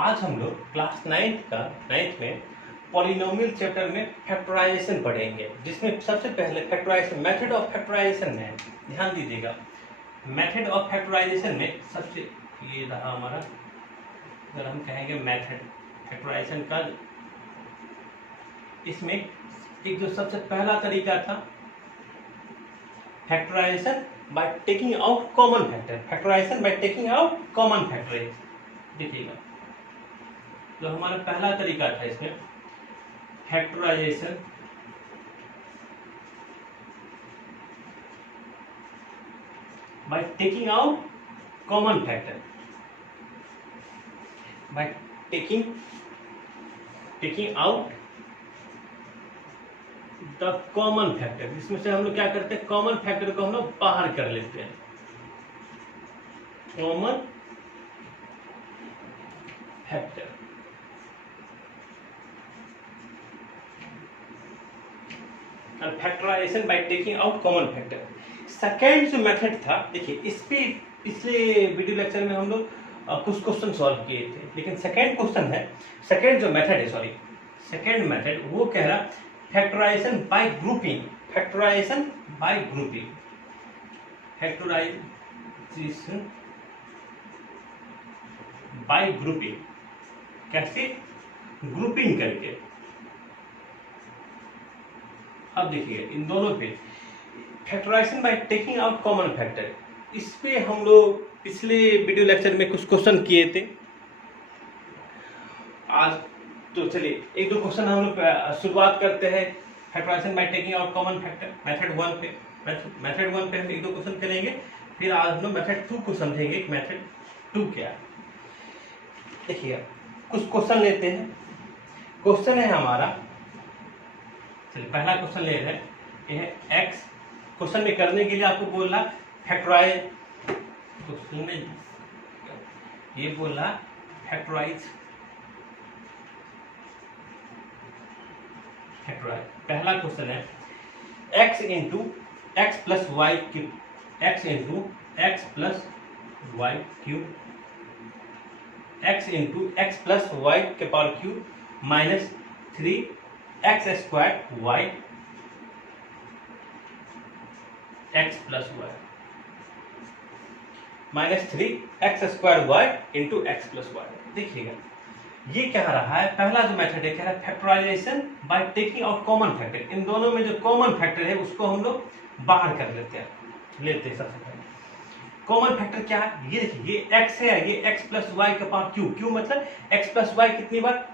आज हम लोग क्लास नाइन्थ में पॉलिनोमियल चैप्टर में फैक्टराइजेशन पढ़ेंगे, जिसमें सबसे पहले फैक्टराइजेशन मेथड ऑफ फैक्टराइजेशन में ध्यान दीजिएगा। मेथड ऑफ फैक्टराइजेशन में सबसे ये रहा हमारा, अगर हम कहेंगे मेथड फैक्टराइजेशन का, इसमें एक जो सबसे पहला तरीका था factorization by taking out common factor. Factorization by taking out common factor, देखिएगा जो हमारा पहला तरीका था इसमें factorization by taking out common factor, by taking out the common factor. इसमें से हम लोग क्या करते हैं, कॉमन फैक्टर को हम लोग बाहर कर लेते हैं। कॉमन फैक्टर और factorization by taking out common factor. Second जो मेथड था, देखिए इस पे पिछले वीडियो लेक्चर में हम लोग कुछ क्वेश्चन सॉल्व किए थे, लेकिन सेकेंड क्वेश्चन है, सेकेंड जो मेथड है, सॉरी सेकेंड मेथड वो कह रहा factorization by grouping. Factorization by grouping, factorization by grouping, कैसे? ग्रुपिंग करके। अब देखिए इन दोनों पे factorization by taking out common factor, इस पे हम लोग पिछले वीडियो लेक्चर में कुछ क्वेश्चन किए थे। आज तो चलिए एक दो क्वेश्चन हम लोग शुरुआत करते हैं factorization by taking out common factor method 1 पे। मेथड 1 पे हम एक दो क्वेश्चन करेंगे, फिर आज हम लोग मेथड 2 को समझेंगे। मेथड 2 क्या है, देखिए कुछ क्वेश्चन लेते हैं। क्वेश्चन है हमारा, चलिए पहला क्वेश्चन ले रहे हैं, ये है x। क्वेश्चन में करने के लिए आपको बोल रहा फैक्टराइज, क्वेश्चन में ये बोल रहा फैक्टराइज। पहला क्वेश्चन है x into x plus Y cube, x into x plus Y cube, x into x plus Y के power cube minus 3x square Y X plus Y minus 3x square Y into x plus Y. देखिएगा ये कह रहा है, पहला जो method है कह रहा है factorisation by taking out common factor. इन दोनों में जो कॉमन फैक्टर है उसको हम लोग बाहर कर लेते हैं। सबसे पहले कॉमन फैक्टर क्या है, ये देखिए ये x है, ये x प्लस वाई का पावर क्यू। क्यू मतलब x प्लस वाई कितनी बार,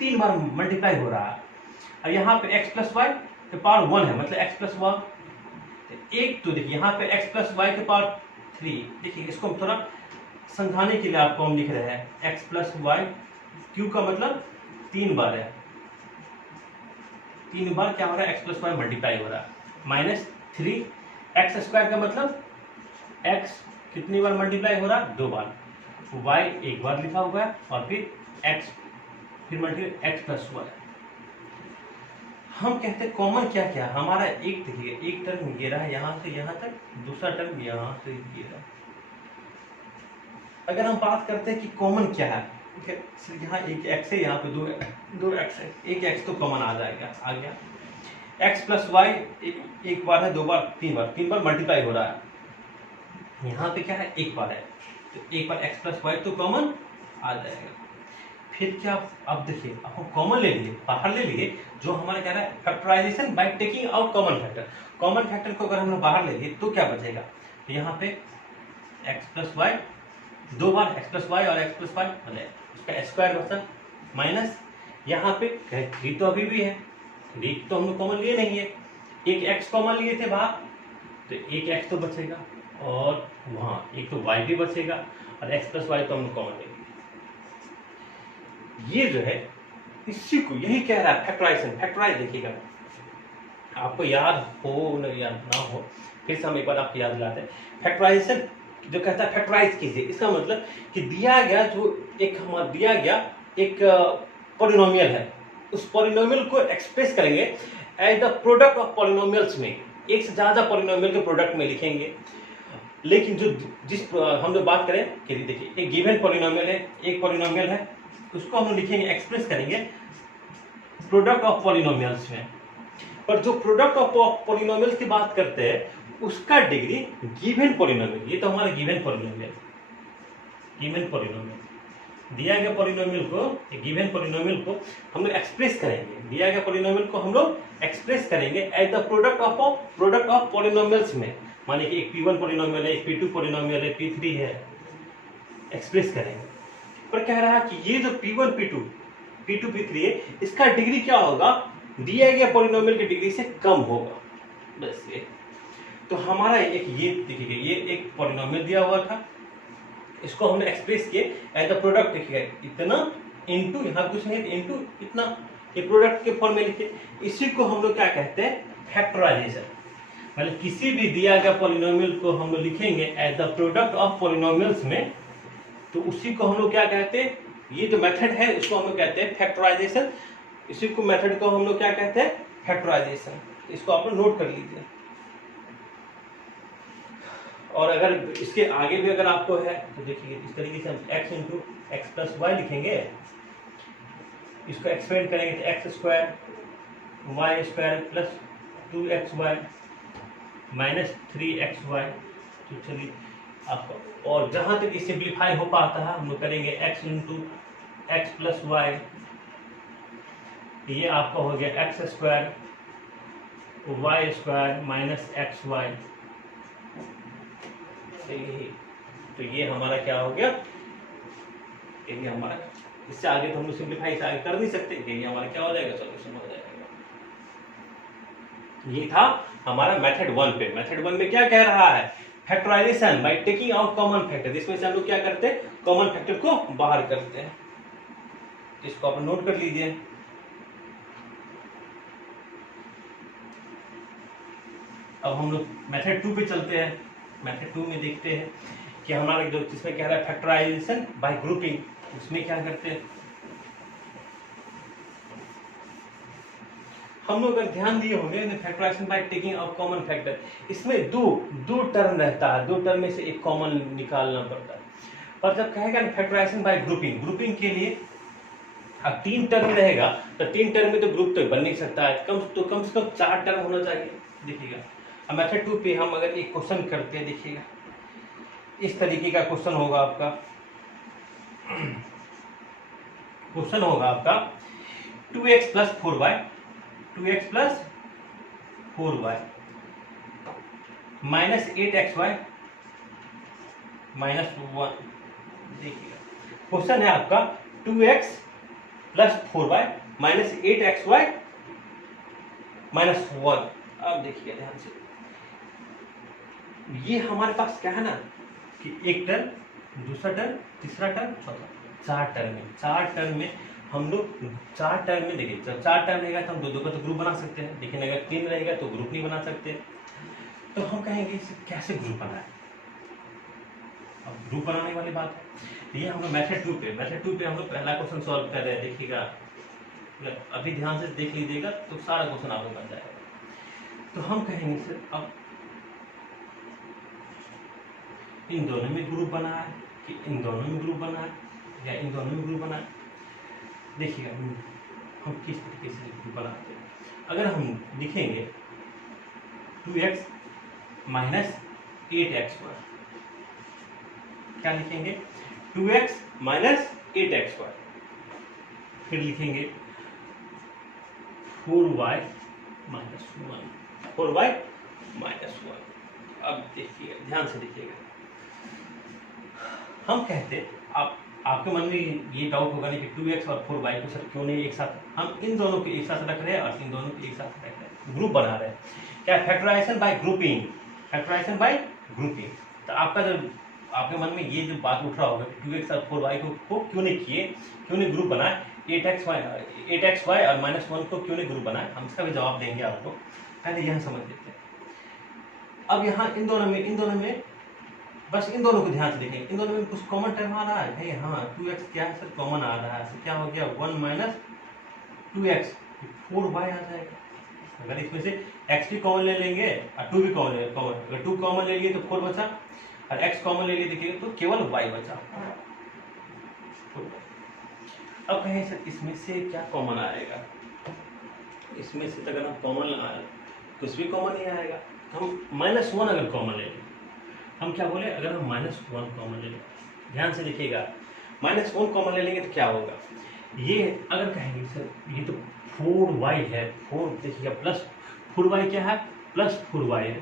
3 बार मल्टीप्लाई हो रहा है। और यहाँ पे x प्लस वाई के पावर 1 है, मतलब x प्लस 1 एक। तो देखिए यहाँ पे x प्लस वाई के पावर 3, देखिए इसको हम थोड़ा समझाने के लिए आपको हम लिख रहे हैं। x प्लस वाई क्यू का मतलब 3 बार है, 3 बार क्या हो रहा है, x प्लस वाई मल्टीप्लाई हो रहा है, माइनस 3x स्क्वायर का मतलब x कितनी बार मल्टीप्लाई हो रहा है, 2 बार, y एक बार लिखा हुआ है और फिर x, फिर मल्टीप्लाई x प्लस वाई। हम कहते हैं कॉमन क्या क्या हमारा, एक देखिए एक टर्म ये रहा यहां से यहां तक, दूसरा टर्म यहां से ये रहा। अगर हम बात करते हैं कि कॉमन क्या है, यहाँ एक x है, यहाँ पे दो x है, एक x तो कॉमन आ जाएगा, आ गया। x प्लस वाई एक बार है, 2 बार, 3 बार मल्टीप्लाई हो रहा है। यहाँ पे क्या है, एक बार है, तो एक बार x प्लस वाई तो कॉमन आ जाएगा। फिर क्या, अब देखिए अब हम कॉमन ले लिए, बाहर ले लिए, जो हमारा क्या है factorisation by taking out common factor. Common factor को अगर हम लोग बाहर ले लिए तो क्या बचेगा, तो यहाँ पे x प्लस वाई 2 बार, x प्लस वाई और x प्लस वाई मतलब उसका स्क्वायर बचा, माइनस यहाँ पे 3 तो अभी भी है, 3 तो हम लोग कॉमन लिए नहीं है, एक x कॉमन लिए थे बाहर, तो एक x तो बचेगा और वहाँ एक तो y भी बचेगा, और x प्लस वाई तो हम लोग कॉमन लेंगे। ये जो है इसी को यही कह रहा है फैक्टराइजेशन। फैक्टराइज देखिएगा, आपको याद हो न याद ना हो, फिर से हम एक बार आपको याद दिलाते हैं। फैक्टराइजेशन जो कहता है फैक्टराइज कीजिए, इसका मतलब कि दिया गया एक पॉलिनोमियल है, उस पॉलिनोमियल को एक्सप्रेस करेंगे as the product of polynomials में, एक से ज्यादा पॉलिनोमियल के प्रोडक्ट में लिखेंगे। लेकिन जो जिस हम लोग बात करें कि देखिए एक गिवन पॉलिनोमियल है, एक पॉलिनोमियल है उसको हम लोग लिखेंगे, एक्सप्रेस करेंगे प्रोडक्ट ऑफ पॉलिनोमियल्स में। पर जो प्रोडक्ट ऑफ पॉलिनोमियल्स की बात करते हैं उसका डिग्री गिवन पॉलिनोमियल, ये तो हमारा गिवन पॉलिनोमियल, गिवन पॉलिनोमियल दिया गया पॉलिनोमियल को, गिवन पॉलिनोमियल को हम लोग एक्सप्रेस करेंगे, दिया गया पॉलिनोमियल को हम लोग एक्सप्रेस करेंगे as the product of polynomials में। माने कि एक P1 पॉलिनोमियल है, एक P2 पॉलिनोमियल है, P3 है, एक्सप्रेस करेंगे। पर कह रहा है कि ये जो P1 P2 P3 है, इसका डिग्री क्या होगा, दिया गया पॉलिनोमियल की डिग्री से कम होगा, बस ये। तो हमारा एक ये देखिए, ये एक पॉलिनोमियल दिया हुआ था, इसको हमने एक्सप्रेस किए एज द प्रोडक्ट, देखिएगा इतना इनटू, यहाँ कुछ नहीं इनटू इतना, ये प्रोडक्ट के फॉर्म में लिखे। इसी को हम लोग क्या कहते हैं, फैक्टराइजेशन। मतलब किसी भी दिया गया पॉलिनोमियल को हम लोग लिखेंगे as the product of polynomials में, तो उसी को हम लोग क्या कहते हैं, ये जो मेथड है इसको हम लोग कहते हैं फैक्टराइजेशन। इसी को मेथड को हम लोग क्या कहते हैं, फैक्टराइजेशन। इसको आप लोग नोट कर लीजिए। और अगर इसके आगे भी अगर आपको है तो देखिए इस तरीके से हम x into x plus y लिखेंगे, इसको एक्सपेंड करेंगे तो x square Y square plus 2xy minus 3xy। तो चलिए आपको, और जहां तक ये सिंप्लीफाई हो पाता है हम लोग करेंगे x into x plus y, ये आपका हो गया x square Y square minus x y. तो ये हमारा क्या हो गया, ये हमारा, इससे आगे तो हम लोग सिंप्लीफाई से आगे कर नहीं सकते, ये हमारा क्या हो जाएगा, सॉल्यूशन हो जाएगा। ये था हमारा मेथड 1 पे। मेथड 1 में क्या कह रहा है, factorisation by taking out common factor. इसमें से हम लोग क्या करते हैं, कॉमन फैक्टर को बाहर करते हैं। इसको आप नोट कर लीजिए। अब हम लोग मेथड 2 पे चलते हैं। मेथड 2 में देखते हैं कि हमारा जो जिसमें कह रहा है फैक्टराइजेशन बाय ग्रुपिंग, उसमें क्या करते हैं हम लोग, अगर ध्यान दिए होंगे factorization by taking out common factor, इसमें दो टर्म रहता है, दो टर्म में से एक कॉमन निकालना पड़ता है। और जब कहेगा फैक्टराइजेशन बाय ग्रुपिंग, ग्रुपिंग के लिए अब 3 टर्म रहेगा तो 3 टर्म में तो ग्रुप तो बन नहीं सकता है, कम से कम 4 टर्म होना चाहिए। देखिएगा अब मेथड 2 पे हम अगर एक क्वेश्चन करते हैं, देखिएगा इस तरीके का क्वेश्चन होगा आपका, क्वेश्चन होगा आपका 2x plus 4y, 2x plus 4y minus 8xy minus 1। देखिएगा क्वेश्चन है आपका 2x plus 4y minus 8xy minus 1। अब देखिए ध्यान से, ये हमारे पास क्या है ना कि एक टर्म, दूसरा टर्म, तीसरा टर्म, चौथा, 4 टर्म है। 4 टर्म में हम लोग 4 टर्म में देखिए, जब 4 टर्म रहेगा तो हम दो का तो ग्रुप बना सकते हैं, लेकिन अगर 3 रहेगा तो ग्रुप नहीं बना सकते। तो हम कहेंगे इसे कैसे ग्रुप बनाए। अब ग्रुप बनाने वाली बात है, ये हम लोग मेथड 2 पे हम लोग पहला क्वेश्चन सॉल्व कर रहे हैं। देखिएगा अभी ध्यान से देख लीजिएगा तो सारा क्वेश्चन आपको बन जाएगा। तो हम कहेंगे सर अब इन दोनों में ग्रुप बना है कि इन दोनों में ग्रुप बना है या इन दोनों में ग्रुप बना है। देखिएगा हम किस तरीके से ग्रुप बनाते हैं। अगर हम लिखेंगे 2x माइनस 8xy, क्या लिखेंगे 2x माइनस 8xy, फिर लिखेंगे 4y माइनस 1, 4y माइनस 1। अब देखिएगा ध्यान से देखिएगा, हम कहते आप आपके मन में ये डाउट होगा नहीं कि 2x और 4y को सर क्यों नहीं एक साथ, हम इन दोनों को एक साथ रख रहे हैं और इन दोनों को एक साथ रख रहे हैं, ग्रुप बना रहे हैं। क्या factorization by grouping, factorization by grouping. तो आपका जो आपके मन में ये जो बात उठ रहा होगा कि 2x और 4y को क्यों नहीं किए, क्यों नहीं ग्रुप बनाए, 8xy और माइनस 1 को क्यों नहीं ग्रुप बनाए, हम इसका भी जवाब देंगे आपको। पहले यह समझ लेते हैं। अब यहाँ इन दोनों में बस इन दोनों को ध्यान से देखें, इन दोनों में कुछ कॉमन टर्म आ रहा है भाई। हाँ 2x क्या है सर, कॉमन आ रहा है, तो क्या हो गया 1 माइनस 2x, 4y आ जाएगा। अगर इसमें से x भी कॉमन ले लेंगे और 2 भी कॉमन ले, अगर 2 कॉमन ले लिए तो 4 बचा और x कॉमन ले लिए देखिए तो केवल y बचा। अब कहें सर इसमें से क्या कॉमन आएगा, इसमें से अगर हम कॉमन आए कुछ भी कॉमन नहीं आएगा। हम -1 अगर कॉमन ले लें, हम क्या बोले, अगर हम -1 कॉमन ले लें, ध्यान से देखिएगा, -1 कॉमन ले लेंगे तो क्या होगा, ये अगर कहेंगे सर ये तो 4y है, 4 देखिएगा प्लस 4y क्या है, +4y है।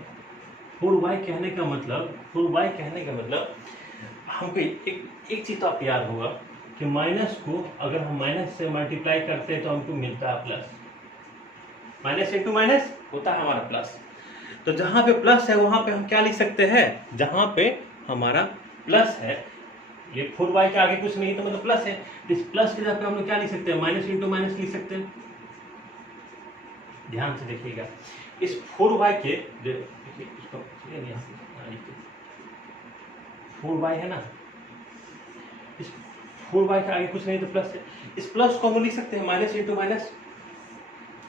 4y कहने का मतलब हमको एक चीज तो आप याद होगा कि माइनस को अगर हम माइनस से मल्टीप्लाई करते हैं तो हमको मिलता है प्लस, माइनस इंटू माइनस होता है हमारा प्लस। तो जहां पे प्लस है वहां पे हम क्या लिख सकते हैं, जहां पे हमारा प्लस है, ये 4y के आगे कुछ नहीं तो मतलब प्लस है, इस प्लस के जगह पे हम लोग क्या लिख सकते हैं, माइनस इंटू माइनस लिख सकते हैं। ध्यान से देखिएगा, इस 4y के देखिए इसको 4y है ना, इस 4y के आगे कुछ नहीं तो प्लस है, इस प्लस को हम लिख सकते हैं minus into minus,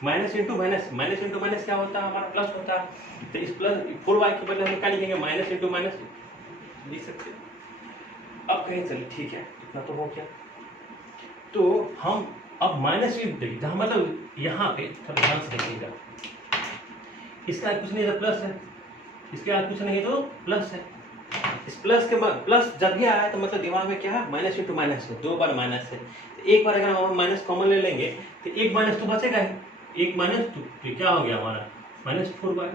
minus into minus, minus into minus क्या होता है हमारा प्लस होता है। तो इस प्लस 4y के बदले हम क्या लिखेंगे, माइनस इंटू माइनस लिख सकते हैं। अब कहें चलिए ठीक है इतना तो हो गया, तो हम अब माइनस भी देखिए जहाँ मतलब यहाँ पे थोड़ा ध्यान से देखिएगा, इसका कुछ नहीं तो प्लस है, इसके बाद कुछ नहीं तो प्लस है। इस प्लस के प्लस जब भी आया तो मतलब दिमाग में क्या है, माइनस इंटू माइनस है, 2 बार माइनस है। तो एक बार अगर हम माइनस कॉमन ले लेंगे तो एक माइनस तो बचेगा ही, एक माइनस तो क्या हो गया हमारा -4y।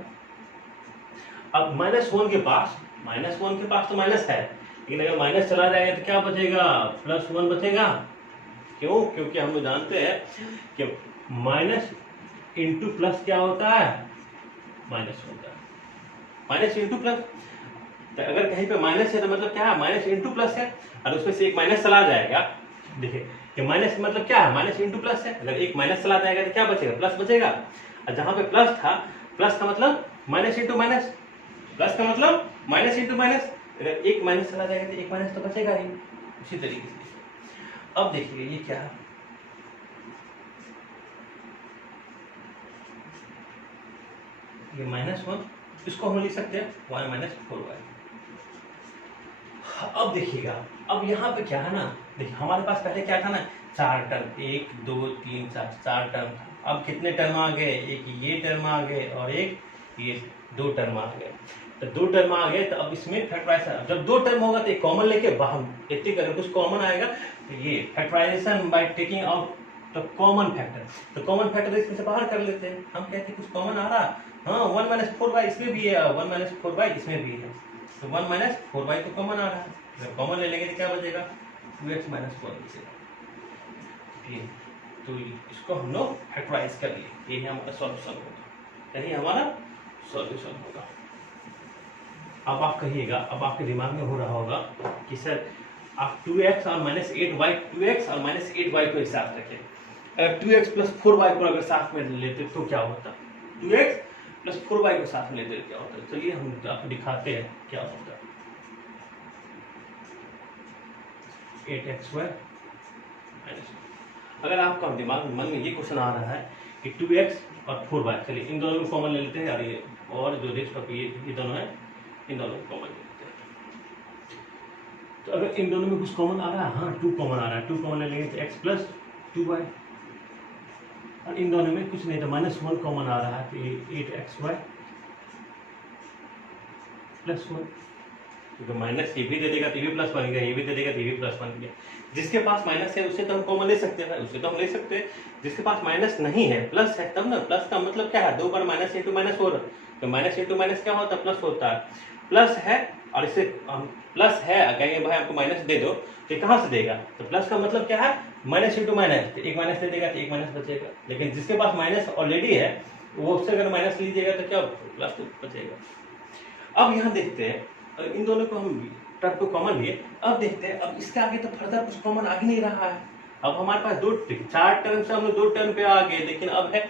अब -1 के पास तो माइनस है, लेकिन अगर माइनस चला जाएगा तो क्या बचेगा, +1 बचेगा। क्यों, क्योंकि हम लोग जानते हैं कि माइनस इंटू प्लस क्या होता है, माइनस होता है, माइनस इंटू प्लस। तो अगर कहीं पे माइनस है तो मतलब क्या है, माइनस इंटू प्लस है, और उसमें से एक माइनस चला जाएगा। देखिए कि माइनस मतलब क्या है, माइनस इंटू प्लस है, अगर एक माइनस चला जाएगा तो क्या बचेगा, प्लस बचेगा। और जहां पे प्लस था, प्लस का मतलब माइनस इंटू माइनस, प्लस का मतलब माइनस इंटू माइनस, अगर एक माइनस चला जाएगा तो एक माइनस तो बचेगा ही। उसी तरीके से अब देखिए ये क्या है, ये -1, इसको हम लिख सकते हैं 1 - 4y। अब देखिएगा, अब यहाँ पे क्या है ना, देखिए हमारे पास पहले क्या था ना, 4 टर्म, 1 2 3 4 टर्म था। अब कितने टर्म आ गए, एक ये टर्म आ गए और एक ये 2 टर्म आ गए। तो 2 टर्म आ गए तो अब इसमें फैक्टराइजेशन, जब 2 टर्म होगा तो एक कॉमन लेके बाहर इतनी अगर कुछ कॉमन आएगा तो ये factorization by taking out the common factor. तो कॉमन फैक्टर इसमें से बाहर कर लेते हैं, हम कहते हैं कुछ कॉमन आ रहा, हाँ 1 - 4y इसमें भी है, 1 - 4y इसमें भी है, तो 1 - 4y तो कॉमन आ रहा है। अगर कॉमन ले लेंगे तो क्या बचेगा, 2x - 4 बचेगा। तो इसको हम लोग फैक्टराइज कर लिए, यही हमारा सॉल्यूशन होगा, यही हमारा सॉल्यूशन होगा। अब आप कहिएगा, अब आपके दिमाग में हो रहा होगा कि सर आप 2x और -8y, 2x और -8y को एक साथ रखें, अगर 2x + 4y को अगर साथ में लेते तो क्या होता, 2x + 4y को साथ में लेते क्या होता। चलिए हम आपको दिखाते हैं क्या होता है। 8xy अगर आपका दिमाग मन में ये क्वेश्चन आ रहा है कि 2x और 4y, चलिए इन दोनों को कॉमन ले लेते हैं, और जो रेस्ट ऑफ ये दोनों है, इन दोनों को कॉमन ले लेते हैं। तो अगर इन दोनों में कुछ कॉमन आ रहा है, हाँ 2 कॉमन आ रहा है, 2 कॉमन ले लेंगे तो x + 2y, और इन दोनों में कुछ नहीं तो -1 कॉमन आ रहा है, तो ये 8xy + 1, क्योंकि माइनस ये भी दे देगा तो ये भी प्लस बन गया, ये भी दे देगा तो ये भी प्लस बन गया। जिसके पास माइनस है उससे तो हम कॉमन ले सकते हैं, उससे तो हम ले सकते हैं। जिसके पास माइनस नहीं है, प्लस है, तब ना, प्लस का मतलब क्या है, 2 बार माइनस इंटू माइनस हो रहा है, तो माइनस इंटू माइनस क्या होता है, प्लस होता है। प्लस है और इसे हम प्लस है कहेंगे भाई आपको माइनस दे दो, तो कहाँ से देगा, तो प्लस का मतलब क्या है, माइनस इंटू माइनस, एक माइनस दे देगा तो एक माइनस बचेगा। लेकिन जिसके पास माइनस ऑलरेडी है वो उससे अगर माइनस लीजिएगा तो क्या प्लस तो बचेगा। अब यहाँ देखते हैं, इन दोनों को हम टर्म को कॉमन लिए, अब देखते हैं, अब इसके आगे तो फर्दर कुछ कॉमन आ ही नहीं रहा है। अब हमारे पास 4 टर्म से हम लोग 2 टर्म पे आ गए, लेकिन अब है,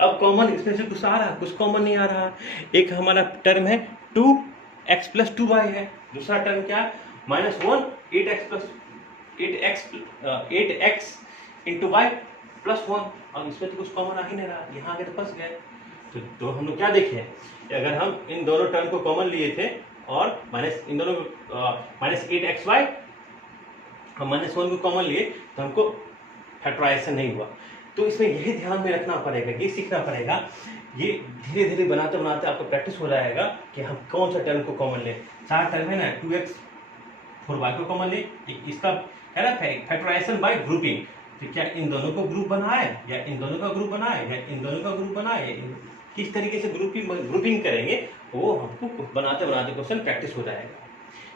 अब कॉमन इसमें से कुछ आ रहा है, कुछ कॉमन नहीं आ रहा। एक हमारा टर्म है 2x + 2y है, दूसरा टर्म क्या है -1 8x × y + 1, और इसमें तो कुछ कॉमन आ ही नहीं रहा, यहाँ आगे तो फंस गए। तो हम लोग क्या देखे, अगर हम इन दोनों टर्म को कॉमन लिए थे और इन दोनों -8xy और -1 को कॉमन लिए तो हमको फैक्टराइजेशन नहीं हुआ। तो इसमें यही ध्यान में रखना पड़ेगा, ये सीखना पड़ेगा, ये धीरे धीरे बनाते बनाते आपको प्रैक्टिस हो जाएगा कि हम कौन सा टर्म को कॉमन ले। 4 टर्म है ना, 2x 4y को कॉमन ले, इसका है ना फैक्टराइजेशन बाय ग्रुपिंग। तो क्या इन दोनों को ग्रुप बनाए या इन दोनों का ग्रुप बनाए या इन दोनों का ग्रुप बनाए, किस तरीके से ग्रुपिंग करेंगे वो हमको बनाते बनाते क्वेश्चन प्रैक्टिस हो जाएगा।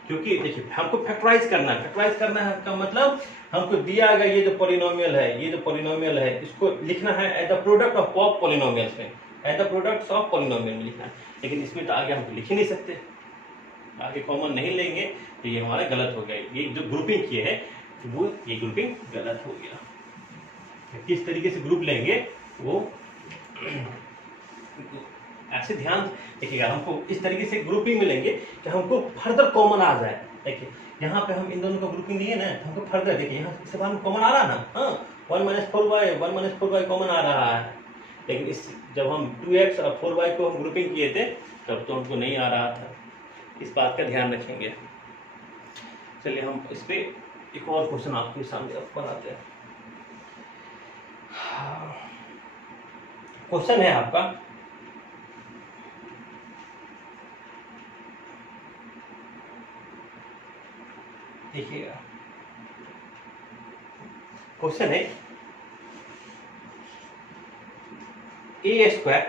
क्योंकि देखिए हमको फैक्टराइज करना है, फैक्टराइज करना है का मतलब हमको दिया गया ये जो पॉलिनोमियल है, ये जो पॉलिनोमियल है इसको लिखना है as the product of polynomials में, as the products of polynomial में लिखना है। लेकिन इसमें तो आगे हम लिख ही नहीं सकते, आगे कॉमन नहीं लेंगे तो ये हमारा गलत हो गया। ये जो ग्रुपिंग किए है वो ये ग्रुपिंग गलत हो गया। किस तरीके से ग्रुप लेंगे वो ऐसे ध्यान देखिएगा, हमको इस तरीके से ग्रुपिंग में लेंगे कि हमको फर्दर कॉमन आ जाए। देखिए यहाँ पे हम इन दोनों का ग्रुपिंग लिए ना, हमको फर्दर देखिए यहाँ इससे बाद कॉमन आ रहा है ना, हाँ 1 - 4y कॉमन आ रहा है। लेकिन इस जब हम 2x और 4y को हम ग्रुपिंग किए थे तब तो हमको नहीं आ रहा था, इस बात का ध्यान रखेंगे। चलिए हम इस पे एक और क्वेश्चन आपके सामने बनाते हैं। क्वेश्चन है आपका देखिएगा, क्वेश्चन है A square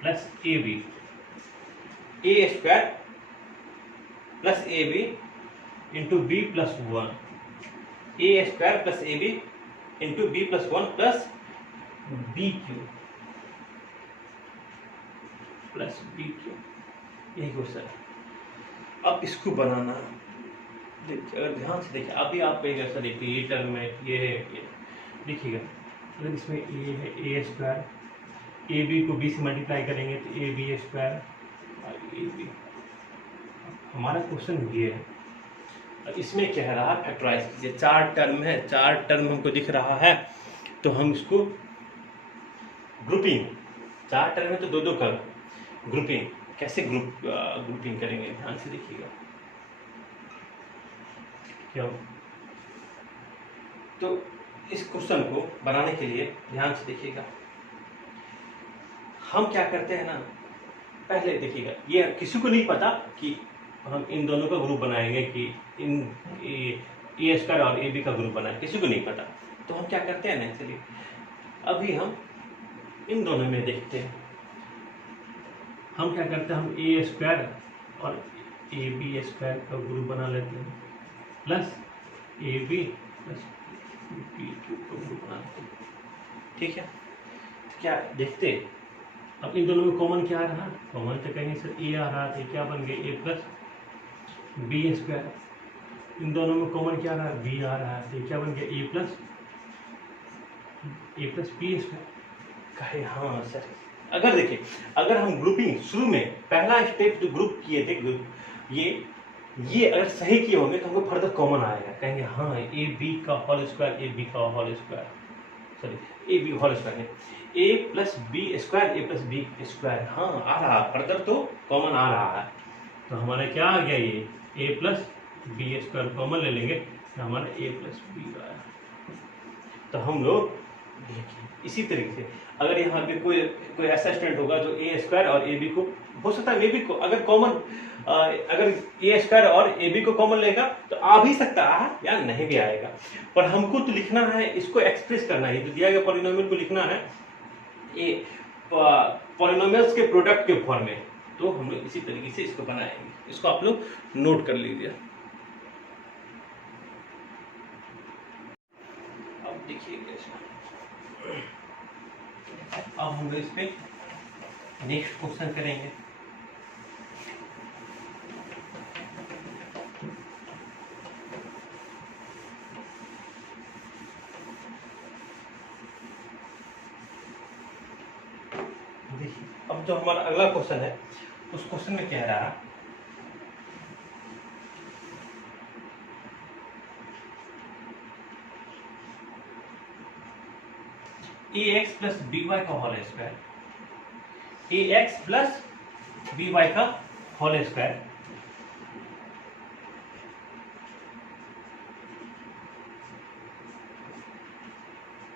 plus A B, A square plus A B into B plus 1, A square plus A B into B plus 1 plus B Q plus B Q, यही क्वेश्चन है। अब इसको बनाना देखिए, अगर ध्यान से देखिए अभी आप एक ऐसा देखिए, ये टर्म में ये है, ये देखिएगा अगर इसमें ए है ए स्क्वायर, ए बी को बी से मल्टीप्लाई करेंगे तो ए बी स्क्वायर और ए बी। हमारा क्वेश्चन ये है, इसमें कह रहा है फैक्टराइज कीजिए, 4 टर्म है, 4 टर्म हमको दिख रहा है तो हम इसको ग्रुपिंग, 4 टर्म है तो 2-2 कर ग्रुपिंग, कैसे ग्रुपिंग करेंगे ध्यान से देखिएगा। क्यों तो इस क्वेश्चन को बनाने के लिए ध्यान से देखिएगा, हम क्या करते हैं ना, पहले देखिएगा ये किसी को नहीं पता कि हम इन दोनों का ग्रुप बनाएंगे कि इन ए स्क्वायर और ए बी का ग्रुप बनाए, किसी को नहीं पता। तो हम क्या करते हैं ना, चलिए अभी हम इन दोनों में देखते हैं, हम क्या करते हैं, हम ए स्क्वायर और ए बी स्क्वायर का ग्रुप बना लेते हैं प्लस ए बी प्लस बी क्यू का ग्रुप बना लेते हैं, ठीक है। तो क्या देखते हैं अब इन दोनों में कॉमन क्या आ रहा है, कॉमन तो कहीं से ए आ रहा था, क्या बन गया ए प्लस बी स्क्वायर, इन दोनों में कॉमन क्या आ रहा है बी आ रहा है, तो क्या बन गया ए प्लस बी स्क्वायर। कहे हाँ सर, अगर देखिए अगर हम ग्रुपिंग शुरू में पहला स्टेप जो ग्रुप किए थे ग्रुप ये अगर सही किए होंगे तो हमको फर्दर कॉमन आएगा, कहेंगे हाँ ए बी का होल स्क्वायर, ए बी का whole square, sorry a b whole square है, a plus B square, a plus B square, हाँ आ रहा है फर्दर तो कॉमन आ रहा है। तो हमारा क्या आ गया, ये ए प्लस बी स्क्वायर कॉमन ले लेंगे तो हमारा ए प्लस बी आया। तो हम लोग देखिए इसी तरीके से अगर यहाँ पे कोई ऐसा स्टूडेंट होगा जो ए स्क्वायर और ए बी को, हो सकता है ए बी को अगर कॉमन अगर ए स्क्वायर और ए बी को कॉमन लेगा तो आ भी सकता है या नहीं भी आएगा, पर हमको तो लिखना है, इसको एक्सप्रेस करना है, जो दिया गया पॉलिनोमियल को लिखना है ए पॉलिनोमियल्स के प्रोडक्ट के फॉर्म में। तो हम लोग इसी तरीके से इसको बनाएंगे, इसको आप लोग नोट कर लीजिए। अब देखिए अब हम लोग इस पे नेक्स्ट क्वेश्चन करेंगे। देखिए अब जो हमारा अगला क्वेश्चन है उस क्वेश्चन में कह रहा है ax प्लस बी वाई का whole square, ax plus B Y का whole square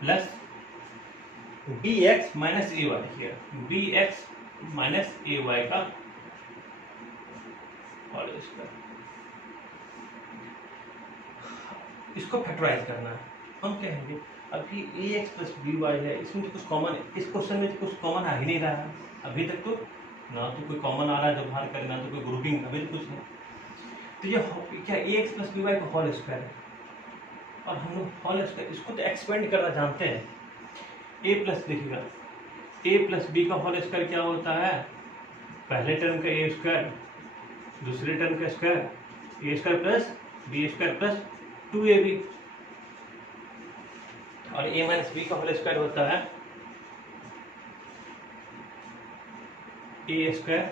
plus B X minus A Y, देखिएगा B X minus A Y का होल स्क्वायर। इसको फैक्टराइज करना है। हम कहेंगे अभी A X plus B Y है, इसमें तो कुछ कॉमन है, इस क्वेश्चन में तो कुछ कॉमन आ ही नहीं रहा है अभी तक। तो ना तो कोई कॉमन आ रहा है जो बाहर करे, ना तो कोई ग्रुपिंग, अभी तो कुछ नहीं। तो ये क्या ए एक्स प्लस बी वाई का होल स्क्वायर है, और हम लोग होल स्क्वायर इसको तो एक्सपेंड करना जानते हैं। ए प्लस, देखिएगा ए प्लस बी का होल स्क्वायर क्या होता है, पहले टर्म का ए स्क्वायर, दूसरे टर्म का square, A square plus B square plus 2ab, और ए माइनस बी का होल स्क्वायर होता है A square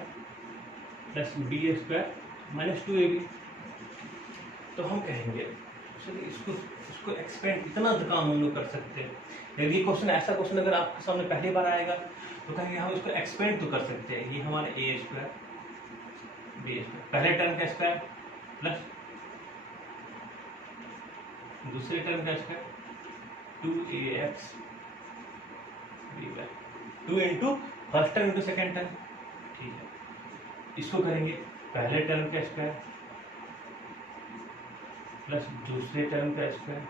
plus B square minus 2ab। तो हम कहेंगे चलिए इसको एक्सपेंड, इतना तो काम हम लोग कर सकते हैं। यदि क्वेश्चन ऐसा क्वेश्चन अगर आपके सामने पहली बार आएगा तो कहेंगे हम इसको एक्सपेंड तो कर सकते हैं। ये हमारा ए स्क्वायर बी स्क्वायर, पहले टर्म का स्क्वायर प्लस दूसरे टर्म का square 2ax b y, 2 into first term into second term, ठीक है। इसको करेंगे पहले टर्म का स्क्वायर प्लस दूसरे टर्म का स्क्वायर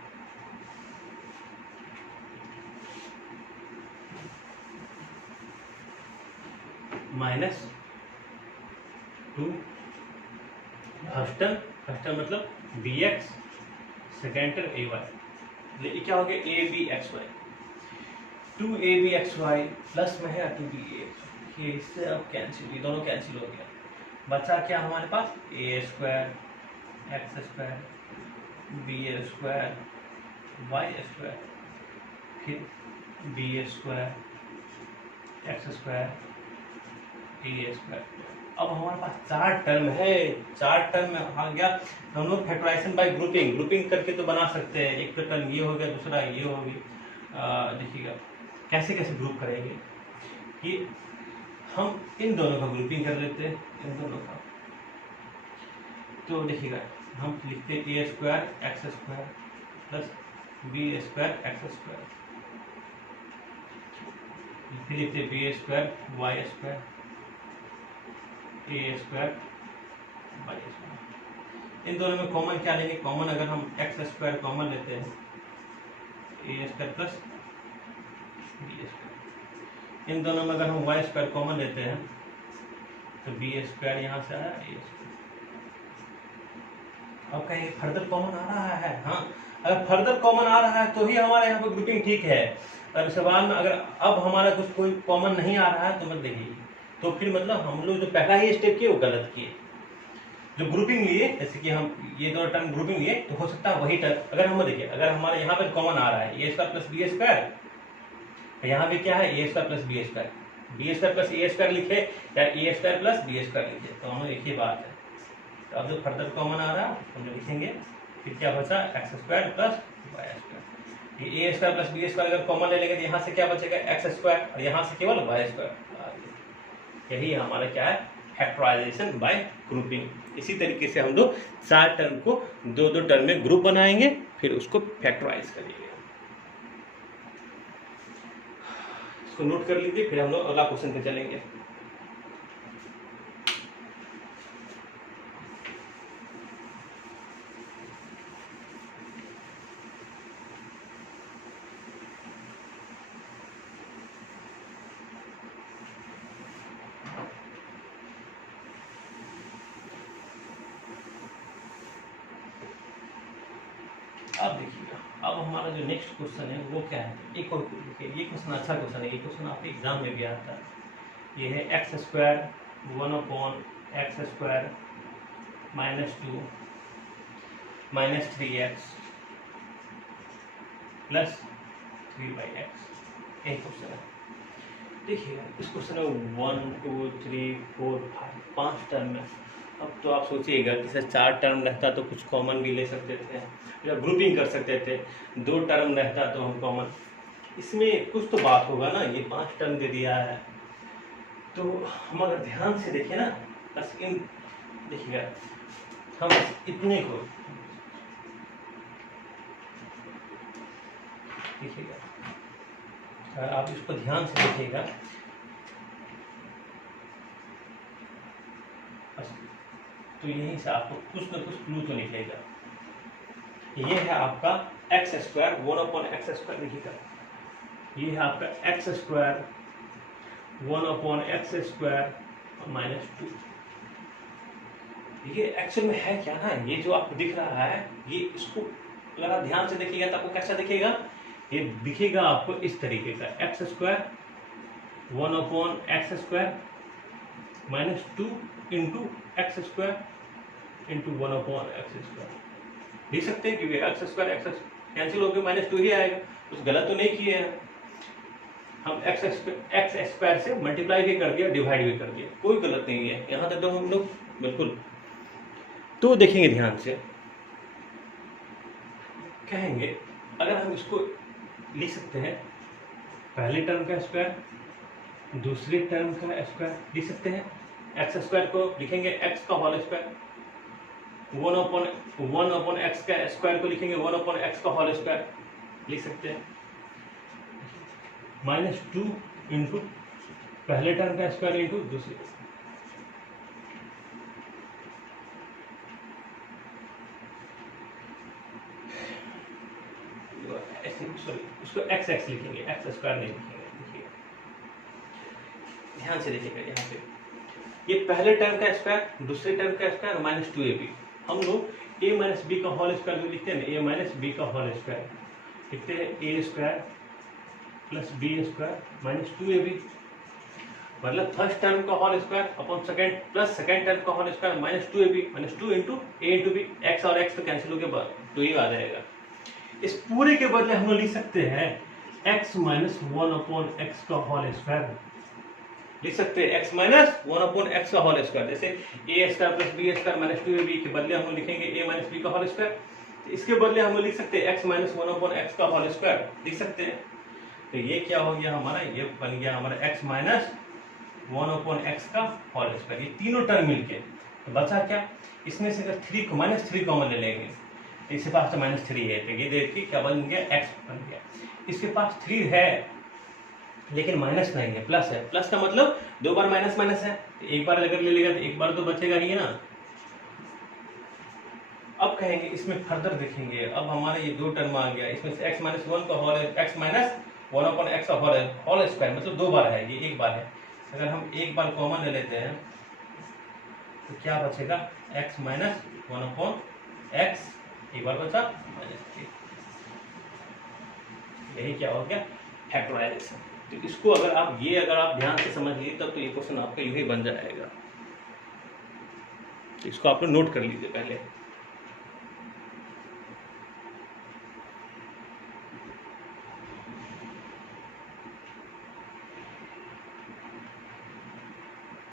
माइनस 2 फर्स्ट टर्म मतलब b x, second term a y, ये क्या हो गया a b x Y, 2ab(xy) plus में है 2b, ये इससे अब कैंसिल, ये दोनों कैंसिल हो गया। बचा क्या हमारे पास, A square X square B square Y square, फिर B square X square A square. अब हमारे पास 4 टर्म है, 4 टर्म में आ गया। हम लोग फैक्टराइजेशन बाय ग्रुपिंग करके तो बना सकते हैं। एक टर्म ये हो गया, दूसरा ये होगी। देखिएगा कैसे कैसे ग्रुप करेंगे कि हम इन दोनों का ग्रुपिंग कर लेते हैं, इन दोनों का। तो देखिएगा हम लिखते हैं A square X square plus B square X square, फिर लिखते हैं B square Y square A square Y square. इन दोनों में कॉमन क्या लेंगे, कॉमन अगर हम एक्स स्क्वायर कॉमन लेते हैं A square plus B square, इन दोनों में अगर हम वाई स्क्वायर कॉमन लेते हैं तो बी स्क्वायर यहाँ से आया ए स्क्वायर। अब कहेंगे फर्दर कॉमन आ रहा है, हाँ अगर फर्दर कॉमन आ रहा है तो ही हमारे यहाँ पर ग्रुपिंग ठीक है। और सवाल में अगर अब हमारा कुछ कोई कॉमन नहीं आ रहा है तो मत देखिए, तो फिर मतलब हम लोग जो पहला ही स्टेप किए वो गलत किए। जो ग्रुपिंग लिए, जैसे कि हम ये दोनों टर्म ग्रुपिंग लिए, तो हो सकता है वही टर्म अगर हम देखिए, अगर हमारे यहाँ पर कॉमन आ रहा है A square plus B square, यहाँ भी क्या है A square plus B square, B square plus A square लिखे या A square plus B square लिखे, तो हम लोग एक ही बात है। तो अब जो फर्दर कॉमन आ रहा है हम लोग लिखेंगे, फिर क्या बचा x square plus y square. ये a square plus B square अगर कॉमन ले लेंगे तो यहाँ से क्या बचेगा एक्स स्क्वायर, और यहाँ से केवल वाई स्क्वायर। यही हमारा क्या है, फैक्टराइजेशन बाय ग्रुपिंग। इसी तरीके से हम लोग 4 टर्म को 2-2 टर्म में ग्रुप बनाएंगे, फिर उसको फैक्टराइज करेंगे। इसको नोट कर लीजिए, फिर हम लोग अगला क्वेश्चन पे चलेंगे। अब देखिएगा, अब हमारा जो नेक्स्ट क्वेश्चन है वो क्या है, एक और ये क्वेश्चन अच्छा क्वेश्चन है, ये क्वेश्चन आपके एग्जाम में भी आता है। ये है x square 1/x square -2 -3x plus 3/x, एक क्वेश्चन है। देखिएगा इस क्वेश्चन में 1 2 3 4 5 टर्म है। अब तो आप सोचिएगा कि सर 4 टर्म रहता तो कुछ कॉमन भी ले सकते थे या ग्रुपिंग कर सकते थे, 2 टर्म रहता तो हम कॉमन, इसमें कुछ तो बात होगा ना। ये 5 टर्म दे दिया है, तो हम अगर ध्यान से देखें ना, बस इन देखिएगा हम इतने को देखिएगा, आप इसको ध्यान से देखिएगा, तो यहीं से आपको कुछ न कुछ क्लू तो निकलेगा। ये है आपका एक्स स्क्वायर 1/x स्क्वायर, लिखिएगा ये है आपका एक्स स्क्वायर 1/x स्क्वायर -2। ये एक्चुअल में है क्या ना, ये जो आपको दिख रहा है, ये इसको अगर आप ध्यान से देखिएगा तो आपको कैसा दिखेगा, ये दिखेगा आपको इस तरीके का x square 1/x square -2 into x square into 1/x square. देख सकते हैं कि एक्स स्क्वायर एक्स कैंसिल होकर -2 ही आएगा, कुछ गलत तो नहीं किए हैं हम। एक्स स्क्वायर से मल्टीप्लाई भी कर दिया, डिवाइड भी कर दिया, कोई गलत नहीं है यहाँ तक तो हम लोग बिल्कुल। तो देखेंगे ध्यान से, कहेंगे अगर हम इसको लिख सकते हैं पहले टर्म का स्क्वायर दूसरे टर्म का स्क्वायर लिख सकते हैं। एक्स स्क्वायर को लिखेंगे एक्स का होल स्क्वायर, 1/x का स्क्वायर को लिखेंगे 1/x का होल स्क्वायर लिख सकते हैं, -2 इंटू पहले टर्म का स्क्वायर इंटू दूसरे। सॉरी, इसको एक्स लिखेंगे, एक्स स्क्वायर नहीं लिखेंगे। देखिए ध्यान से देखिएगा, यहाँ पे ये पहले टर्म का स्क्वायर दूसरे टर्म का स्क्वायर -2ab। हम लोग a - b का होल स्क्वायर जो लिखते हैं ना, a - b का होल स्क्वायर लिखते हैं a square plus b square -2ab, मतलब फर्स्ट टर्म का whole square upon second plus second term का whole square -2ab, -2 into a into b। X और एक्स तो कैंसिल हो गया, 2 ही आ जाएगा। इस पूरे के बदले हम लोग लिख सकते हैं x - 1/x का होल स्क्वायर लिख सकते हैं, x - 1/x का होल स्क्वायर। जैसे a square plus b square -2ab के बदले हम लोग लिखेंगे a - b का होल स्क्वायर। इसके बदले हम लोग लिख सकते हैं x - 1/x का होल स्क्वायर लिख सकते हैं। तो ये क्या हो गया हमारा, ये बन गया हमारा x - 1/x का होल स्क्वायर। ये तीनों टर्म मिलके तो बचा क्या, इसमें से अगर -3 कॉमन ले लेंगे, इसके पास तो -3 है, तो ये देखिए क्या बन गया, x बन गया। इसके पास 3 है लेकिन माइनस नहीं है, प्लस है। प्लस का मतलब 2 बार माइनस माइनस है, एक बार अगर ले लेगा तो एक बार तो बचेगा ही है ना। अब कहेंगे इसमें फर्दर देखेंगे, अब हमारे ये 2 टर्म आ गया, इसमें से x - 1 का होल x - 1/x का होल स्क्वायर, मतलब 2 बार है, ये एक बार है। अगर हम एक बार कॉमन ले लेते हैं तो क्या बचेगा, x - 1/x, एक बार बचा -3। यही क्या हो गया, फैक्टराइजेशन। तो इसको अगर आप ध्यान से समझ लीजिए तब तो ये क्वेश्चन आपका यही बन जाएगा। इसको आप लोग नोट कर लीजिए पहले।